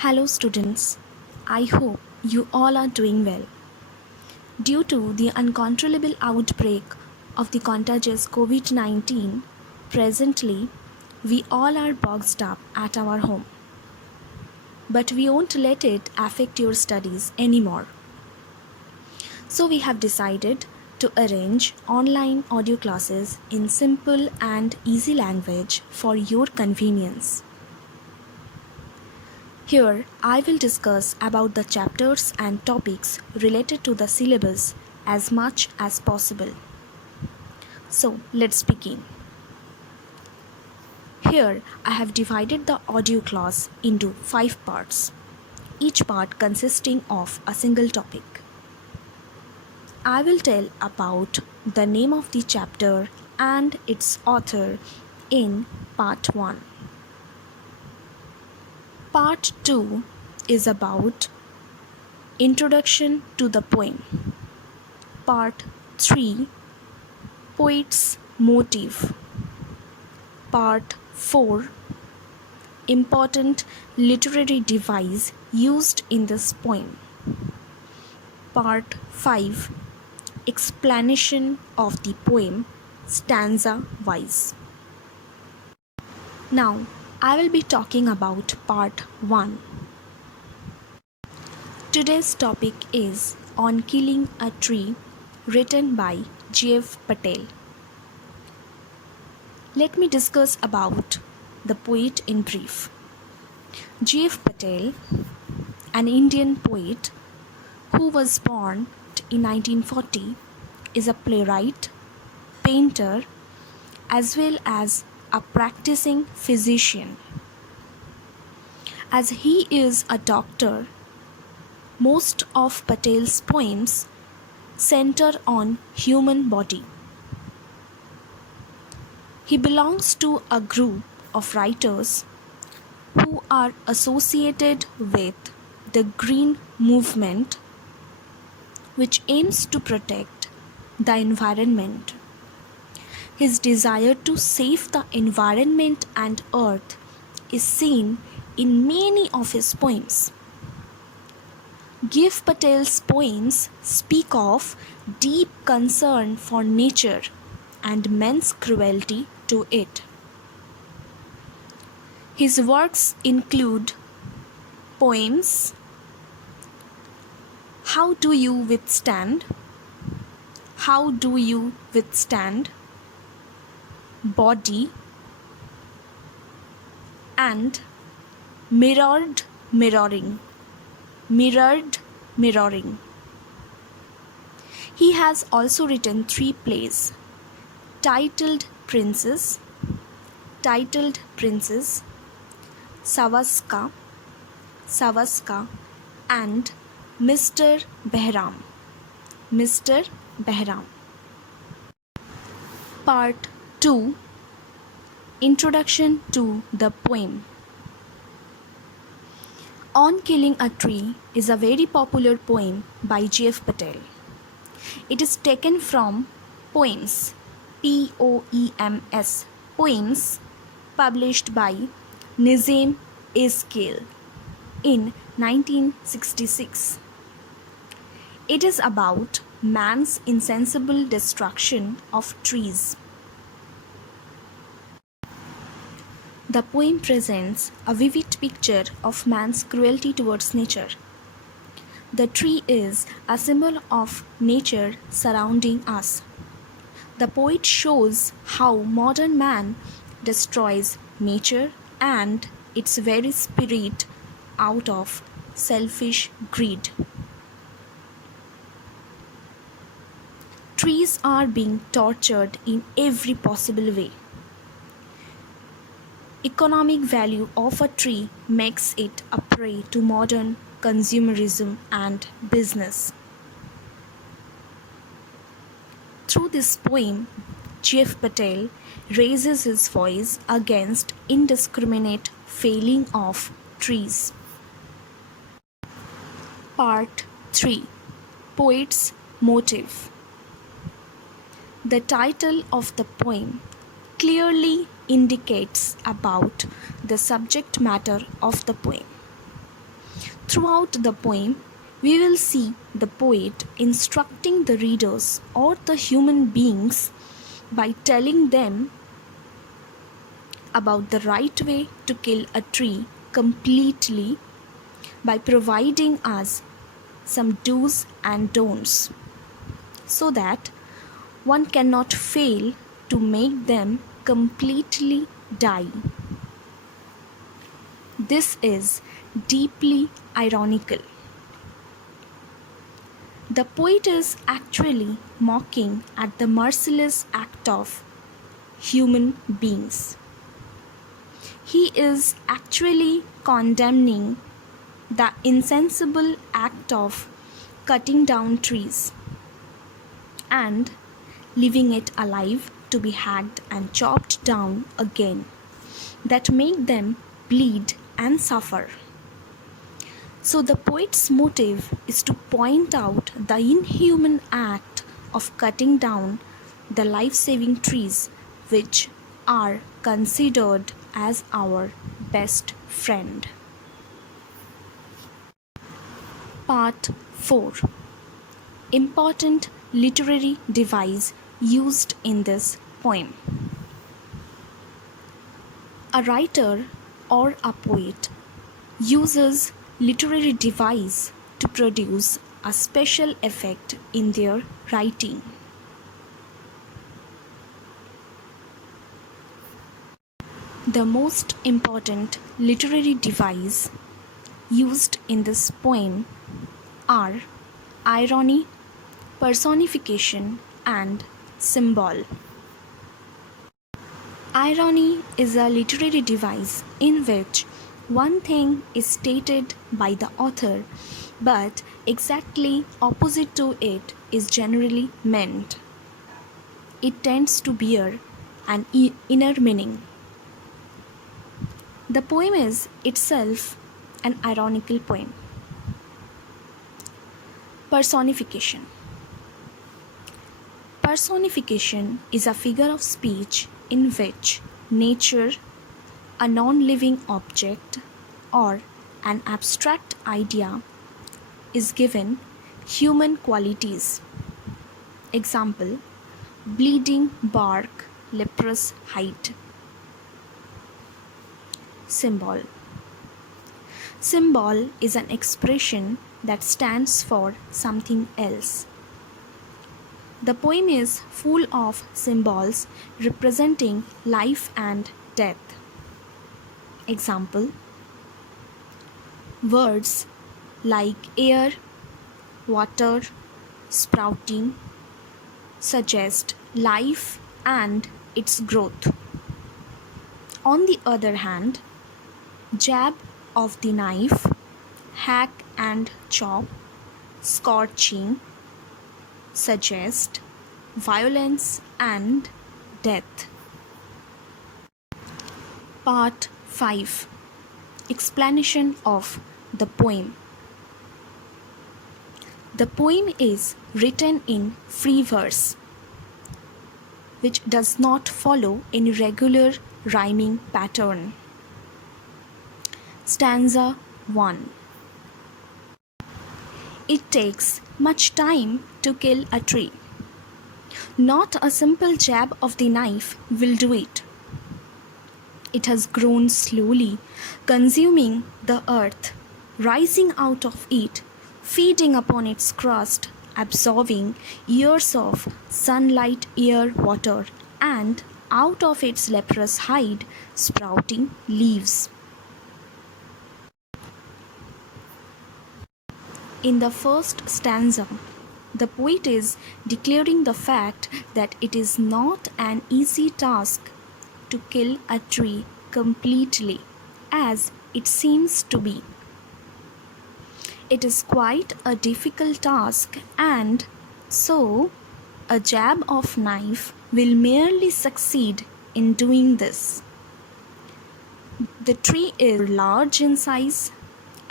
Hello students, I hope you all are doing well. Due to the uncontrollable outbreak of the contagious COVID-19, presently we all are boxed up at our home. But we won't let it affect your studies anymore. So we have decided to arrange online audio classes in simple and easy language for your convenience. Here, I will discuss about the chapters and topics related to the syllabus as much as possible. So, let's begin. Here, I have divided the audio class into 5 parts, each part consisting of a single topic. I will tell about the name of the chapter and its author in part 1. Part 2 is about Introduction to the poem. Part 3 Poet's motive. Part 4 Important literary device used in this poem. Part 5 Explanation of the poem stanza wise. Now, I will be talking about part 1. Today's topic is On Killing a Tree, written by J.F. Patel. Let me discuss about the poet in brief. J.F. Patel, an Indian poet who was born in 1940, is a playwright, painter, as well as a practicing physician. As he is a doctor, most of Patel's poems center on human body. He belongs to a group of writers who are associated with the Green Movement, which aims to protect the environment. His desire to save the environment and earth is seen in many of his poems. J.F. Patel's poems speak of deep concern for nature and men's cruelty to it. His works include poems How Do You Withstand? How Do You Withstand? Body and Mirrored Mirroring. Mirrored Mirroring. He has also written 3 plays titled Princess, Savaska, and Mr. Behram. Part 2 Introduction to the poem. On Killing a Tree is a very popular poem by J.F. Patel. It is taken from Poems, P-O-E-M-S, Poems, published by Nizam-e-Scale in 1966. It is about man's insensible destruction of trees. The poem presents a vivid picture of man's cruelty towards nature. The tree is a symbol of nature surrounding us. The poet shows how modern man destroys nature and its very spirit out of selfish greed. Trees are being tortured in every possible way. Economic value of a tree makes it a prey to modern consumerism and business. Through this poem, J.F. Patel raises his voice against indiscriminate felling of trees. Part 3 Poet's Motive. The title of the poem clearly indicates about the subject matter of the poem. Throughout the poem, we will see the poet instructing the readers or the human beings by telling them about the right way to kill a tree completely, by providing us some do's and don'ts so that one cannot fail to make them completely die. This is deeply ironical. The poet is actually mocking at the merciless act of human beings. He is actually condemning the insensible act of cutting down trees and leaving it alive to be hacked and chopped down again, that make them bleed and suffer. So the poet's motive is to point out the inhuman act of cutting down the life-saving trees which are considered as our best friend. Part 4. Important literary device used in this poem. A writer or a poet uses literary device to produce a special effect in their writing. The most important literary device used in this poem are irony, personification, and symbol. Irony is a literary device in which one thing is stated by the author, but exactly opposite to it is generally meant. It tends to bear an inner meaning. The poem is itself an ironical poem. Personification. Personification is a figure of speech in which nature, a non-living object, or an abstract idea is given human qualities. Example: bleeding bark, leprous hide. Symbol. Symbol is an expression that stands for something else. The poem is full of symbols representing life and death. Example: words like air, water, sprouting suggest life and its growth. On the other hand, jab of the knife, hack and chop, scorching suggest violence and death. Part 5. Explanation of the poem. The poem is written in free verse, which does not follow any regular rhyming pattern. Stanza 1. It takes much time to kill a tree. Not a simple jab of the knife will do it. It has grown slowly, consuming the earth, rising out of it, feeding upon its crust, absorbing years of sunlight, air, water, and out of its leprous hide, sprouting leaves. In the first stanza, the poet is declaring the fact that it is not an easy task to kill a tree completely, as it seems to be. It is quite a difficult task, and so a jab of knife will merely succeed in doing this. The tree is large in size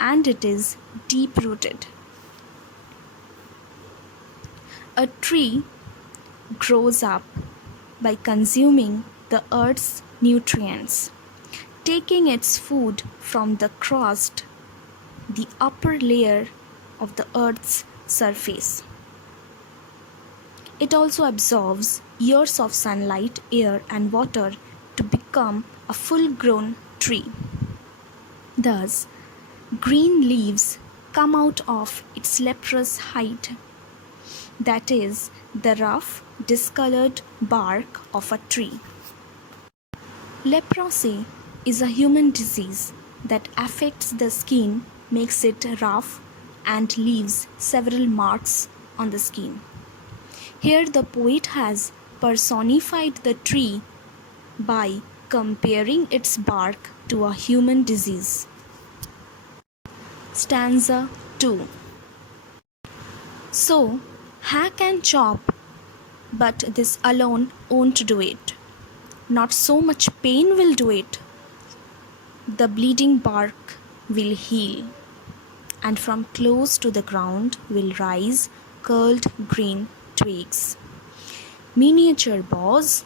and it is deep-rooted. A tree grows up by consuming the earth's nutrients, taking its food from the crust the upper layer of the earth's surface. It also absorbs years of sunlight, air, and water to become a full-grown tree. Thus, green leaves come out of its leprous hide, that is, the rough, discolored bark of a tree. Leprosy is a human disease that affects the skin, makes it rough, and leaves several marks on the skin. Here the poet has personified the tree by comparing its bark to a human disease. Stanza 2. So, hack and chop, but this alone won't do it. Not so much pain will do it. The bleeding bark will heal, and from close to the ground will rise curled green twigs, miniature boughs,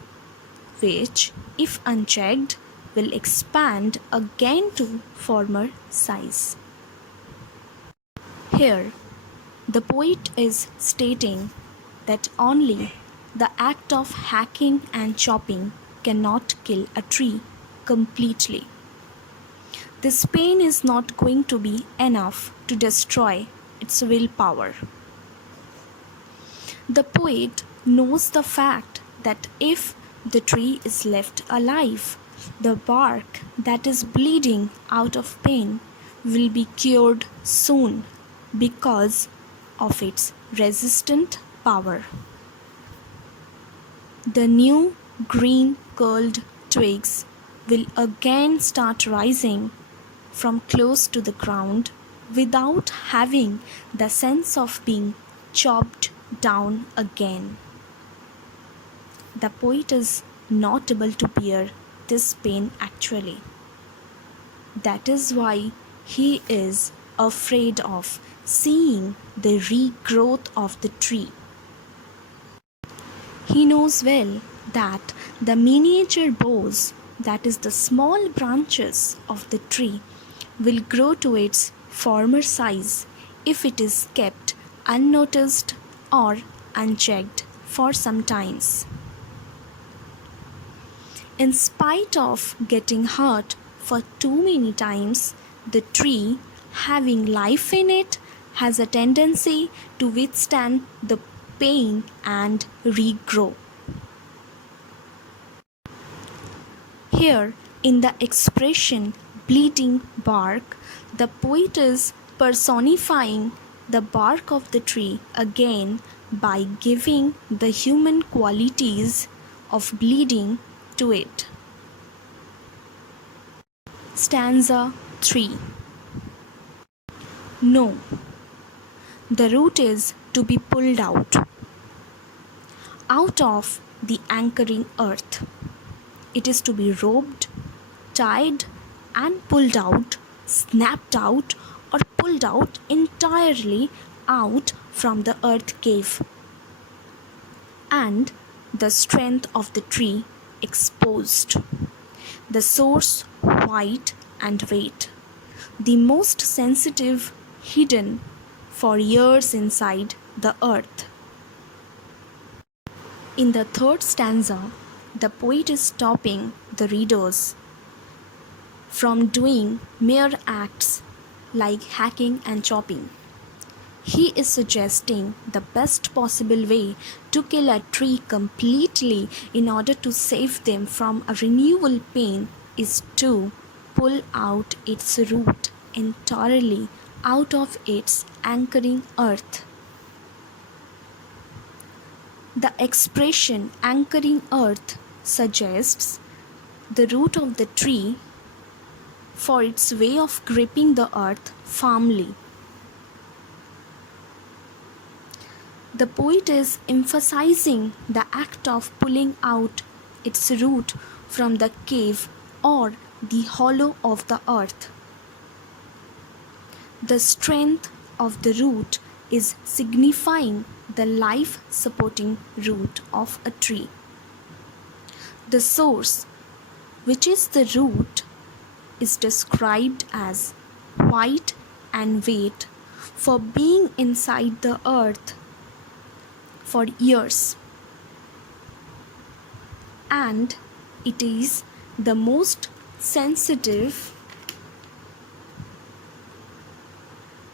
which, if unchecked, will expand again to former size. Here, the poet is stating that only the act of hacking and chopping cannot kill a tree completely. This pain is not going to be enough to destroy its willpower. The poet knows the fact that if the tree is left alive, the bark that is bleeding out of pain will be cured soon because of its resistant power. The new green curled twigs will again start rising from close to the ground without having the sense of being chopped down again. The poet is not able to bear this pain actually. That is why he is afraid of seeing the regrowth of the tree. He knows well that the miniature boughs, that is the small branches of the tree, will grow to its former size if it is kept unnoticed or unchecked for some times. In spite of getting hurt for too many times, the tree, having life in it, has a tendency to withstand the pain and regrow. Here, in the expression bleeding bark, the poet is personifying the bark of the tree again by giving the human qualities of bleeding to it. Stanza 3. No, the root is to be pulled out of the anchoring earth. It is to be roped, tied, and pulled out, snapped out, or pulled out entirely out from the earth cave, and the strength of the tree exposed, the source white and weight, the most sensitive hidden for years inside the earth. In the third stanza, the poet is stopping the readers from doing mere acts like hacking and chopping. He is suggesting the best possible way to kill a tree completely in order to save them from a renewal pain is to pull out its root entirely out of its anchoring earth. The expression anchoring earth suggests the root of the tree for its way of gripping the earth firmly. The poet is emphasizing the act of pulling out its root from the cave or the hollow of the earth. The strength of the root is signifying the life-supporting root of a tree. The source, which is the root, is described as white and wait for being inside the earth for years. And it is the most sensitive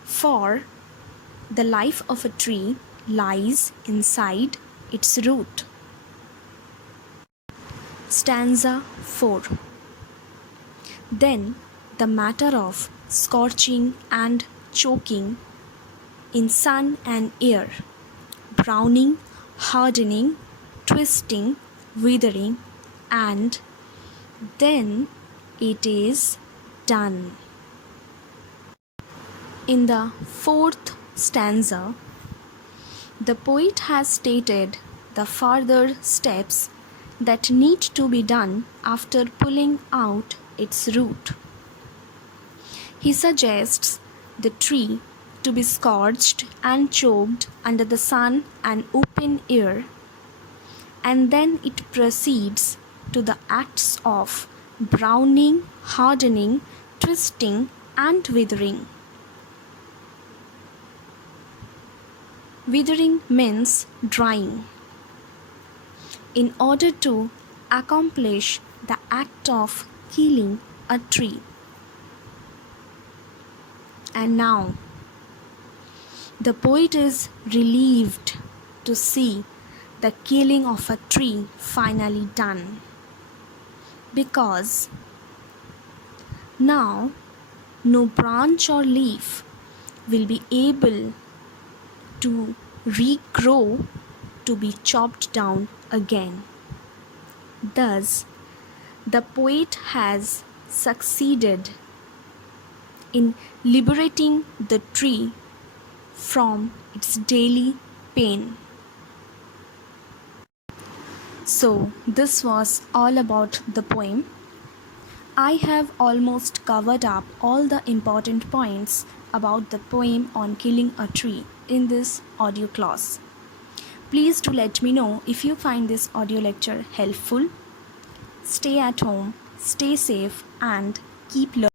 for the life of a tree lies inside its root. Stanza 4. Then the matter of scorching and choking in sun and air, browning, hardening, twisting, withering, and then it is done. In the fourth stanza, the poet has stated the further steps that need to be done after pulling out its root. He suggests the tree to be scorched and choked under the sun and open air, and then it proceeds to the acts of browning, hardening, twisting, and withering. Withering means drying. In order to accomplish the act of killing a tree. And now, the poet is relieved to see the killing of a tree finally done, because now no branch or leaf will be able to regrow to be chopped down again. Thus, the poet has succeeded in liberating the tree from its daily pain. So, this was all about the poem. I have almost covered up all the important points about the poem on killing a tree in this audio class. Please do let me know if you find this audio lecture helpful. Stay at home, stay safe, and keep learning.